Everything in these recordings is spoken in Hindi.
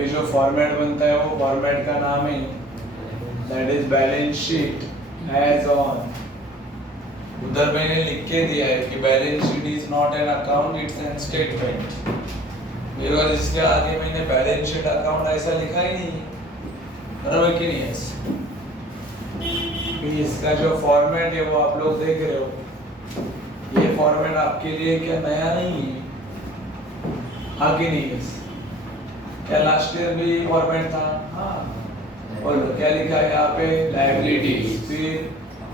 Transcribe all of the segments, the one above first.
अभी जो फॉर्मेट बनता है वो फॉर्मेट का नाम है that is balance sheet as on. उधर मैंने लिख के दिया है कि balance sheet is not an account, it's an statement. Because इसके आगे मैंने बैलेंस शीट अकाउंट ऐसा लिखा ही नहीं, बराबर कि नहीं है? इसका जो फॉर्मेट है वो आप लोग देख रहे हो, ये फॉर्मेट आपके लिए क्या नया नहीं है? हाँ कि नहीं है? क्या लास्ट ईयर भी फॉर्मेट था? हाँ। और क्या लिखा है यहाँ पे? लायबिलिटीज, फिर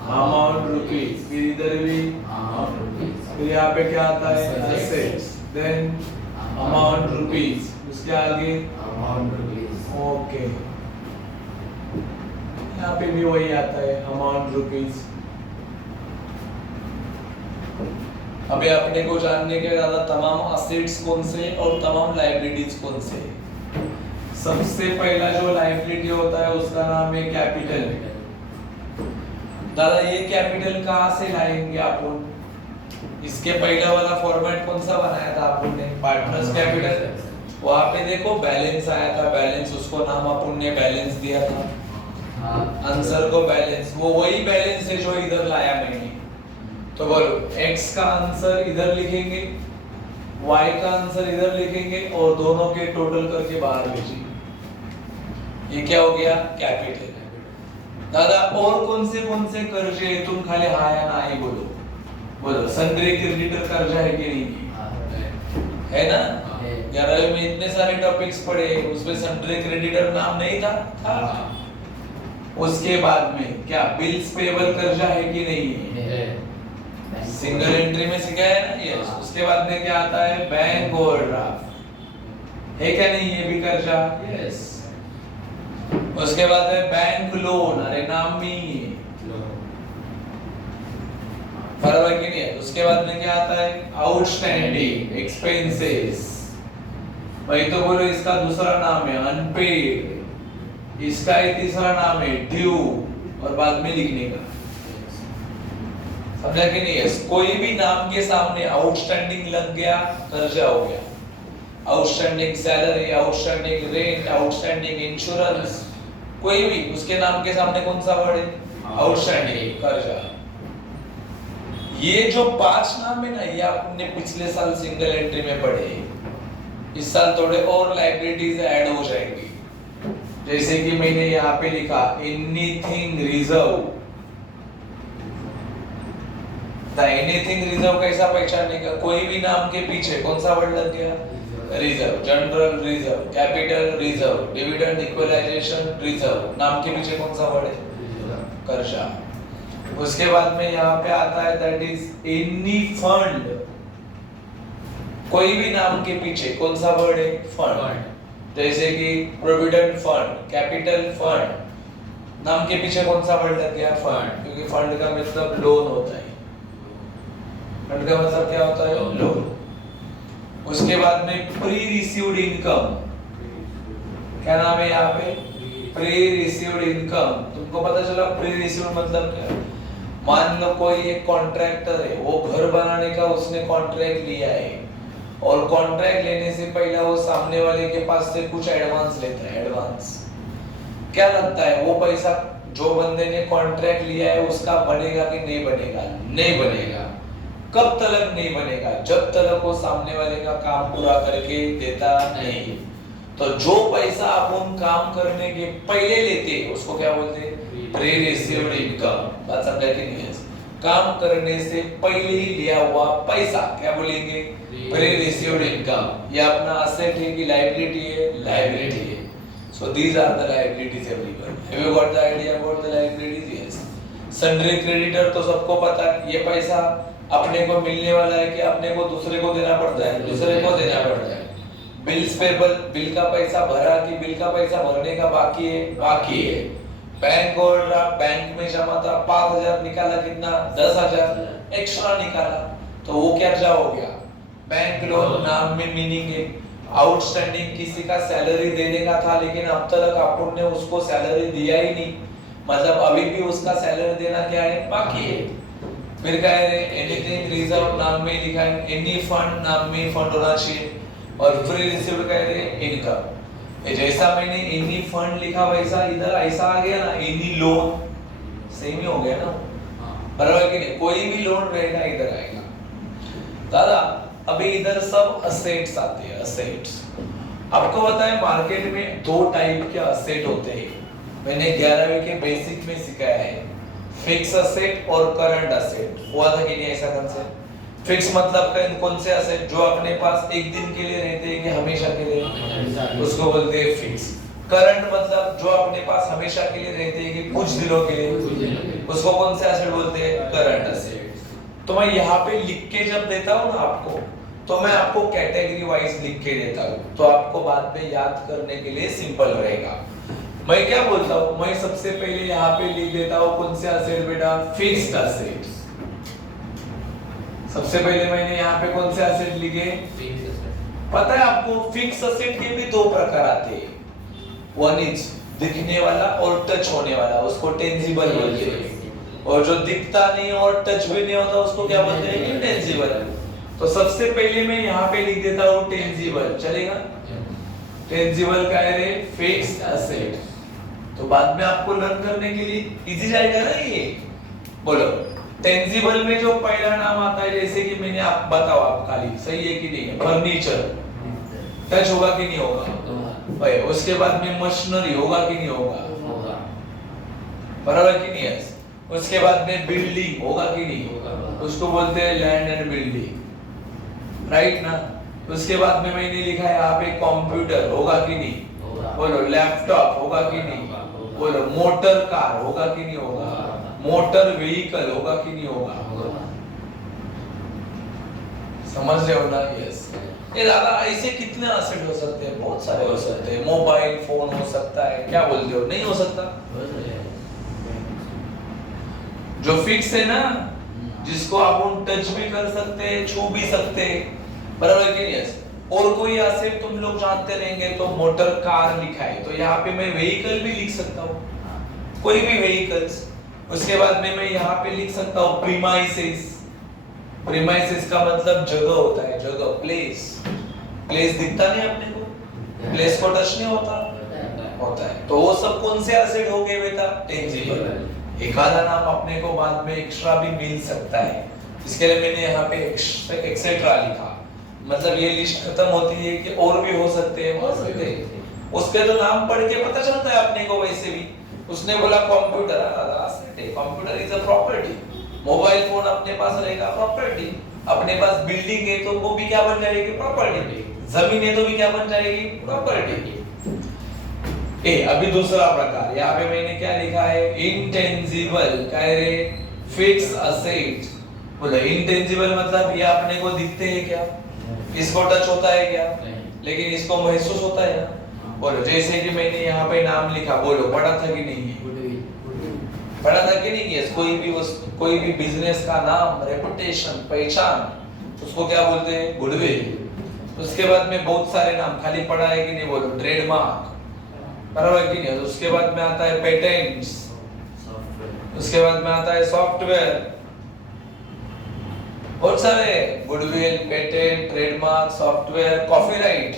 अमाउंट रुपीज, फिर इधर भी अमाउंट रुपीज, फिर यहाँ पे क्या आता है? एसेट्स, देन अमाउंट रुपीज, उसके आगे अमाउंट रुपीज। ओके, यहाँ पे भी वही आता है अमाउंट रुपीज। अभी अपने को जानने के ज्यादा तमाम असेट्स कौन से और तमाम लायबिलिटीज कौन से। सबसे पहला जो लायबिलिटी होता है उसका नाम है कैपिटल। दादा ये कैपिटल कहाँ से लाएंगे अपन? इसके पहला वाला फॉर्मेट कौन सा बनाया था अपन ने? Partners capital. वहां पे देखो बैलेंस आया था, बैलेंस उसको नाम अपन ने बैलेंस दिया था, आंसर को बैलेंस, वो वही बैलेंस है जो इधर लाया मैंने। तो बोलो x का आंसर इधर लिखेंगे, y का आंसर इधर लिखेंगे और दोनों के टोटल करके बाहर भेजिए। ये क्या हो गया? कैपिटल। दादा और कौन से कर्जे? तुम खाली हाँ या ना ही बोलो। बोलो सन्ड्री क्रेडिटर कर्जा है कि नहीं? है ना? 11वीं में इतने सारे टॉपिक्स पढ़े, उसमें सन्ड्री क्रेडिटर नाम नहीं था? था। उसके बाद में क्या बिल्स पेबल कर्जा है कि नहीं है? सिंगल एंट्री में सिखाया है ना? यस। उसके बाद में क्या आता है? बैंक ओवरड्राफ्ट है क्या नहीं? ये भी कर्जा। यस। उसके बाद है बैंक लोन, अरे नाम में ही है बराबर कि नहीं है? उसके बाद में क्या आता है? Outstanding expenses. वही तो बोलो, इसका दूसरा नाम है अनपेड, इसका ही तीसरा नाम है ड्यू, और बाद में लिखने का। समझा कि नहीं है? कोई भी नाम के सामने आउटस्टैंडिंग लग गया, कर्जा हो गया। Outstanding salary, outstanding rent, outstanding insurance, कोई भी उसके नाम के सामने कौन सा वर्ड है? आउटस्टैंडिंग, कर्जा। ये जो 5 नाम है ना, ये आपने पिछले साल सिंगल एंट्री में पढ़े। इस साल थोड़े और लायबिलिटीज ऐड हो जाएंगी, जैसे कि मैंने यहाँ पे लिखा एनीथिंग रिजर्व। एनीथिंग रिजर्व कैसा पहचानने का? कोई भी नाम के पीछे कौन सा वर्ड लग गया? Reserve. General reserve, capital reserve, dividend equalization reserve, नाम के पीछे कौन सा वर्ड है? कर्जा। उसके बाद में यहाँ पे आता है दैट इज एनी फंड। कोई भी नाम के पीछे कौन सा वर्ड है? फंड। जैसे कि प्रोविडेंट फंड, कैपिटल फंड, नाम के पीछे कौन सा वर्ड लग गया? फंड। क्योंकि फंड का मतलब लोन होता है। फंड का मतलब क्या होता है? लोन। उसके बाद में प्री रिसीव्ड इनकम, क्या नाम है यहाँ पे? Pre received income. तुमको पता चला प्री रिसीव्ड मतलब क्या? मान लो कोई एक कॉन्ट्रैक्टर है, वो घर बनाने का उसने कॉन्ट्रैक्ट लिया है, और कॉन्ट्रैक्ट लेने से पहले वो सामने वाले के पास से कुछ एडवांस लेता है। एडवांस क्या लगता है? वो पैसा जो बंदे ने कॉन्ट्रैक्ट लिया है उसका बनेगा कि नहीं बनेगा? नहीं बनेगा। कब तक नहीं बनेगा? जब तक वो सामने वाले का काम पूरा करके देता नहीं। तो जो पैसा अपन काम करने के पहले लेते उसको क्या बोलते? Pre received income. बात समझा कि नहीं? काम करने से पहले ही लिया हुआ पैसा क्या बोलेंगे? Pre received income. ये अपना असेट है कि लायबिलिटी है? लायबिलिटी है। So these are the liabilities everyone. Have you got the idea about the liabilities? Yes. Sundry creditor तो सबको पता है, ये पैसा अपने को मिलने वाला है कि अपने को दूसरे को देना पड़ता है? दूसरे को देना पड़ता है। बिल्स पेबल, बिल का पैसा भरा कि बिल का पैसा भरने का बाकी है? बाकी है। बैंक ओवरड्राफ्ट, बैंक में जमा था 5000, निकाला कितना? 10000 एक्स्ट्रा निकाला, तो वो कर्जा हो गया। बैंक लोन नाम में मीनिंग है आउटस्टैंडिंग, किसी का सैलरी देने का था लेकिन अब तक अपन ने उसको सैलरी दिया ही नहीं, मतलब अभी भी उसका सैलरी देना क्या है? बाकी है। फिर क्या है? एनीथिंग रिजर्व नाम में लिखा है, एनी फंड नाम में फंड होना चाहिए, और फ्री रिसीव्ड कह रहे हैं इनकम। जैसा मैंने एनी फंड लिखा वैसा इधर ऐसा आ गया ना, एनी लोन सेम ही हो गया ना, बराबर है कि नहीं? कोई भी लोन रहेगा इधर आएगा। दादा अभी इधर सब असेट्स आते हैं, असेट्स। आपको पता है मार्केट में दो टाइप के असेट होते हैं, मैंने 11वीं के बेसिक में सिखाया है, फिक्स असेट और करंट असेट। हुआ था कि नहीं ऐसा कंसेप्ट? फिक्स मतलब कौन से असेट जो अपने पास एक दिन के लिए रहते हैं कि हमेशा के लिए, उसको बोलते हैं फिक्स। करंट मतलब जो अपने पास हमेशा के लिए रहते हैं कि कुछ दिनों के लिए, उसको कौन से असेट बोलते हैं? Current asset. तो मैं यहाँ पे लिख के जब देता हूँ ना आपको, तो मैं आपको कैटेगरी वाइज लिख के देता हूँ, तो आपको बाद में याद करने के लिए सिंपल रहेगा। मैं क्या बोलता हूँ, मैं सबसे पहले यहाँ पे लिख देता हूँ कौन से असेट बेटा? Fixed assets. सबसे पहले मैंने यहाँ पे कौन से असेट लिखे? Fixed asset. पता है आपको फिक्स असेट के भी दो प्रकार आते हैं, वन इज दिखने वाला और टच होने वाला, उसको टेंजिबल बोलते हैं, और जो दिखता नहीं और टच भी नहीं होता उसको क्या बोलते हैं? इंटेंजिबल। तो सबसे पहले मैं यहाँ पे लिख देता हूँ टेंजिबल, चलेगा? टेंजिबल का है रे फिक्स्ड असेट। तो बाद में आपको लर्न करने के लिए इजी जाएगा ना ये। बोलो टेंजिबल में जो पहला नाम आता है, जैसे कि मैंने आप बताओ आप खाली सही है कि नहीं? फर्नीचर टच होगा कि नहीं होगा भाई? उसके बाद में मशीनरी होगा कि नहीं होगा? बराबर कि नहीं? उसके बाद में बिल्डिंग होगा कि नहीं? उसको बोलते हैं लैंड एंड बिल्डिंग, राइट ना? उसके बाद में मैंने लिखा है यहाँ पे कंप्यूटर होगा कि नहीं? बोलो लैपटॉप होगा कि नहीं? बोलो मोटर कार होगा कि नहीं होगा? मोटर व्हीकल होगा कि नहीं होगा? समझ रहे हो ना? यस। ये दादा ऐसे कितने असेट हो सकते हैं? बहुत सारे हो सकते हैं। मोबाइल फोन हो सकता है, क्या बोलते हो? नहीं हो सकता? जो फिक्स है ना, जिसको आप टच भी कर सकते हैं, छू भी सकते हैं, बराबर कि नहीं? और कोई असेट तुम लोग जानते रहेंगे तो मोटर कार लिखा है, तो यहाँ पे मैं व्हीकल भी लिख सकता हूँ, कोई भी व्हीकल्स। उसके बाद में मैं यहाँ पे लिख सकता हूँ प्रीमाइसेस। प्रीमाइसेस का मतलब जगह होता है, जगह, प्लेस। प्लेस दिखता नहीं अपने को, प्लेस को टच नहीं होता है। तो वो सब कौन से असेट हो गए बेटा? टेंजिबल। एक आधा नाम अपने को बाद में एक्स्ट्रा भी मिल सकता है, इसके लिए मैंने यहाँ पे एक्सेट्रा लिखा। मतलब ये लिस्ट खत्म होती है कि और भी हो सकते हैं, उसके तो नाम पढ़ के पता चलता है अपने को। वैसे भी उसने बोला computer, computer is a property. Mobile phone अपने पास रहेगा, प्रॉपर्टी। अपने पास बिल्डिंग है तो वो भी क्या बन जाएगी? प्रॉपर्टी। जमीन है तो भी क्या बन जाएगी? प्रॉपर्टी। अभी दूसरा प्रकार, यहाँ पे मैंने क्या लिखा है? इंटेंजिबल का रे फिक्स असेट। बोलो इंटेंजिबल मतलब ये अपने को दिखते हैं क्या? इसको टच होता है क्या? लेकिन इसको महसूस होता है ना। बोलो जैसे कि मैंने यहाँ पे नाम लिखा, बोलो पढ़ा था कि नहीं? पढ़ा था कि नहीं? यस। कोई भी बिजनेस का नाम, रेपुटेशन, पहचान, उसको क्या बोलते हैं? गुडविल। उसके बाद में बहुत सारे नाम खाली पढ़ा है कि नहीं? बोलो ट्रेडमार्क, बराबर कि नहीं? उसके बाद में आता है पेटेंट्स, उसके बाद में आता है सॉफ्टवेयर, बहुत सारे, goodwill, patent, trademark, software, copyright,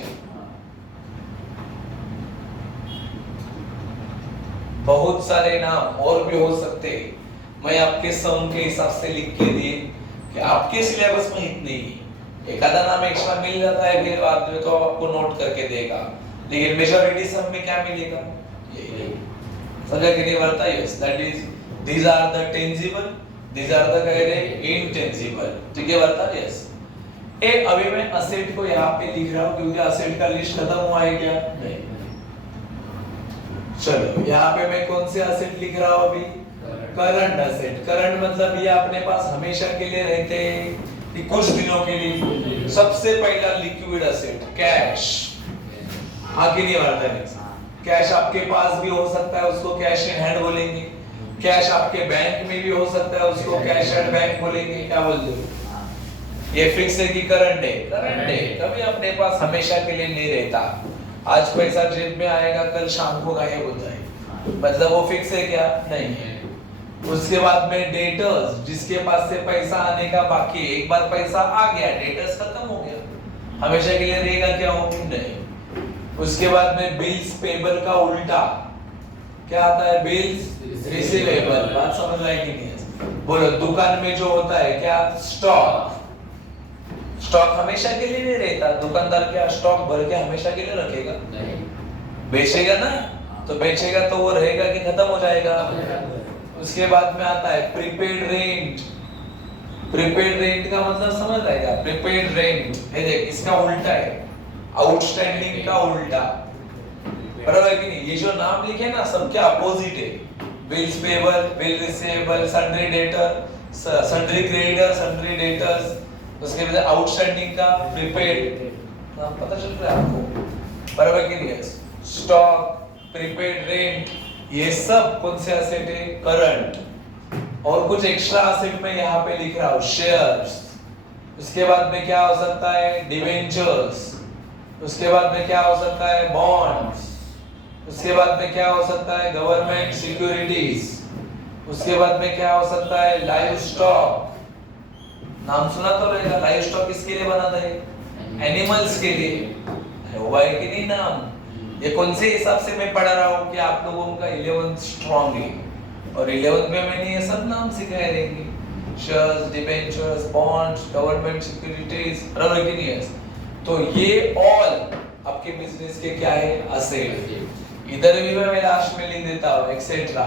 बहुत सारे नाम और भी हो सकते। मैं आपके सम के हिसाब से लिख के दिए कि आपके सिलेबस में इतने ही, एक आधा नाम एक्स्ट्रा मिल जाता है फिर बाद में तो आपको नोट करके देगा, लेकिन मेजॉरिटी सम में क्या मिलेगा? यही समझा कि नहीं? बढ़ता है। Yes, that is these are the tangible, these are the intangible। ठीक है बढ़ता है? यस। अभी मैं असेट को यहाँ पे लिख रहा हूँ क्योंकि असेट का लिस्ट खत्म हुआ है क्या? नहीं। चलो यहाँ पे मैं कौन से असेट लिख रहा हूँ अभी? Current asset. करंट मतलब ये अपने पास हमेशा के लिए रहते हैं कि कुछ दिनों के लिए। सबसे पहला लिक्विड असेट कैश। आगे नहीं बढ़ता है। कैश आपके पास भी हो सकता है, उसको कैश इन हैंड बोलेंगे। कैश आपके बैंक में भी हो सकता है, उसको कैश एट बैंक बोलेंगे। क्या बोलते हो? ये फिक्स है कि करंट है? करंट है। कभी अपने पास हमेशा के लिए नहीं रहता। आज पैसा जेब में आएगा, कल शाम को गायब हो जाएगा, मतलब वो फिक्स है क्या? नहीं है। उसके बाद में डेटर्स, जिसके पास से पैसा आने का बाकी, एक बार पैसा आ गया, डेटर्स खत्म हो गया, हमेशा के लिए रहेगा क्या? वो नहीं। उसके बाद में बिल्स पेबल का उल्टा क्या आता है? Bills receivable. बात समझ रहे कि नहीं? बोलो, दुकान में जो होता है क्या? स्टॉक। स्टॉक हमेशा के लिए नहीं रहता। दुकानदार क्या स्टॉक भर के हमेशा के लिए रखेगा? नहीं। बेचेगा ना, तो बेचेगा तो वो रहेगा कि खत्म हो जाएगा। उसके बाद में आता है प्रीपेड रेंट। प्रीपेड रेंट का मतलब समझ आएगा? प्रीपेड रेंट ये देख, इसका उल्टा है, आउटस्टैंडिंग का उल्टा। बराबर है कि नहीं? ये जो नाम लिखे ना, सब क्या अपोजिट है। Bills payable, bill receivable, sundry debtor, sundry creditor, sundry debtors. उसके बाद आउटस्टैंडिंग का प्रीपेड। नाम पता चल रहा है आपको? बराबर कि नहीं? स्टॉक, प्रीपेड रेंट, ये सब कौन से एसेट है? करंट। और कुछ एक्स्ट्रा एसेट में यहाँ पे लिख रहा हूँ, शेयर्स। उसके बाद में क्या हो सकता है? डिवेंचर्स। उसके बाद में क्या हो सकता है? बॉन्ड्स। उसके बाद में क्या हो सकता है? Government securities. उसके बाद में क्या हो सकता है? Live stock. नाम सुना तो रहेगा। लाइव स्टॉक किसके लिए बना था? एनिमल्स के लिए। हुआ है कि नहीं नाम? ये कौन से हिसाब से मैं पढ़ा रहा हूँ कि आप लोगों का 11th स्ट्रॉन्ग है, और 11th में मैंने ये सब नाम सिखाए रहेंगे। Shares, debentures, bonds, government securities. बराबर कि नहीं? तो ये ऑल आपके बिजनेस के क्या है? एसेट। इधर भी मैं लास्ट में लिख देता हूँ एक्सेट्रा।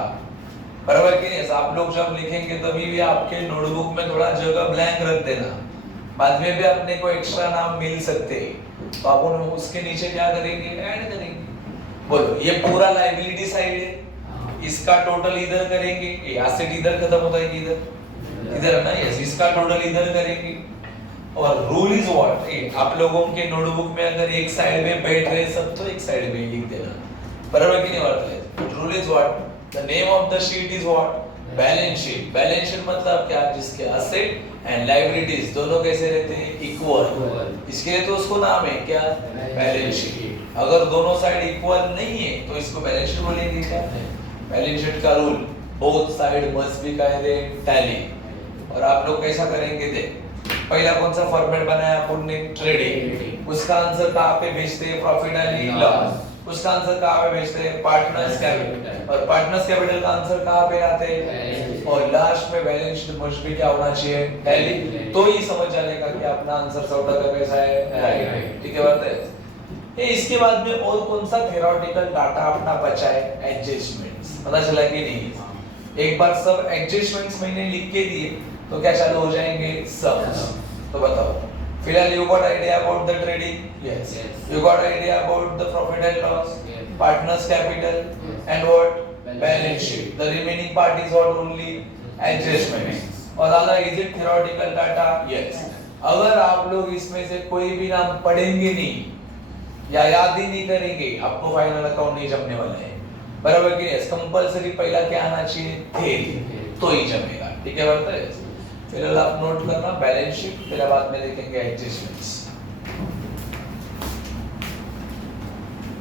बराबर कि नहीं? आप लोग जब लिखेंगे तभी भी आपके नोटबुक में थोड़ा जगह ब्लैंक रख देना। बाद में भी अपने को एक्स्ट्रा नाम मिल सकते हैं, तो आप उसके नीचे क्या करेंगे? ऐड करेंगे। बोलो, ये पूरा लायबिलिटी साइड है, इसका टोटल इधर करेंगे। ये एसेट इधर खत्म होता है कि इधर? इधर है ना? यस, इसका टोटल इधर करेंगे। और रूल इज व्हाट? आप लोगों के नोटबुक में अगर एक साइड में बैठ रहे सब, तो एक साइड में लिख देना। बराबर कि नहीं? Rule is what? The name of the sheet is what? Balance sheet. Balance sheet मतलब क्या? जिसके एसेट एंड लायबिलिटीज दोनों कैसे रहते हैं? इक्वल। इसके लिए तो उसको नाम है क्या? Balance sheet. अगर दोनों साइड इक्वल नहीं है तो इसको बैलेंस शीट बोलेंगे क्या? बैलेंस शीट का rule, both side must be tally. और आप लोग कैसा करेंगे? देख, पहला कौन सा फॉर्मेट बनाया अपन ने? ट्रेडिंग। उसका आंसर कहाँ पे भेजते हैं? Profit and loss. उसका आंसर कहाँ पे भेजते हैं? Partners capital. और पार्टनर्स कैपिटल का आंसर कहाँ पे आते हैं? और लास्ट में बैलेंस शीट मस्ट भी क्या होना चाहिए? टैली। तो ही समझ जाएगा कि अपना आंसर 100% कैसा है? राइट। ठीक है बात है? ये इसके बाद में और कौन सा थ्योरेटिकल डाटा अपना बचा है? एडजस्टमेंट्स। पता चला कि नहीं? एक बार सब एडजस्टमेंट्स मैंने लिख के दिए तो क्या चालू हो जाएंगे? सम्स। तो बताओ, फिलहाल you got idea about the trading? Yes. You got idea about the profit and loss? Yes. Partners capital? Yes. And what? Balance sheet. The remaining part is what? Only adjustments. और अगर is it theoretical data? Yes. अगर आप लोग इसमें से कोई भी नाम पढ़ेंगे नहीं या याद ही नहीं करेंगे, आपको फाइनल अकाउंट नहीं जमने वाला है। बराबर कि नहीं? कंपल्सरी पहला क्या आना चाहिए? थ्योरी, तो ही जमेगा। ठीक है बात है? फिर आप नोट करना बैलेंस शीट, फिर बाद में देखेंगे एडजस्टमेंट्स।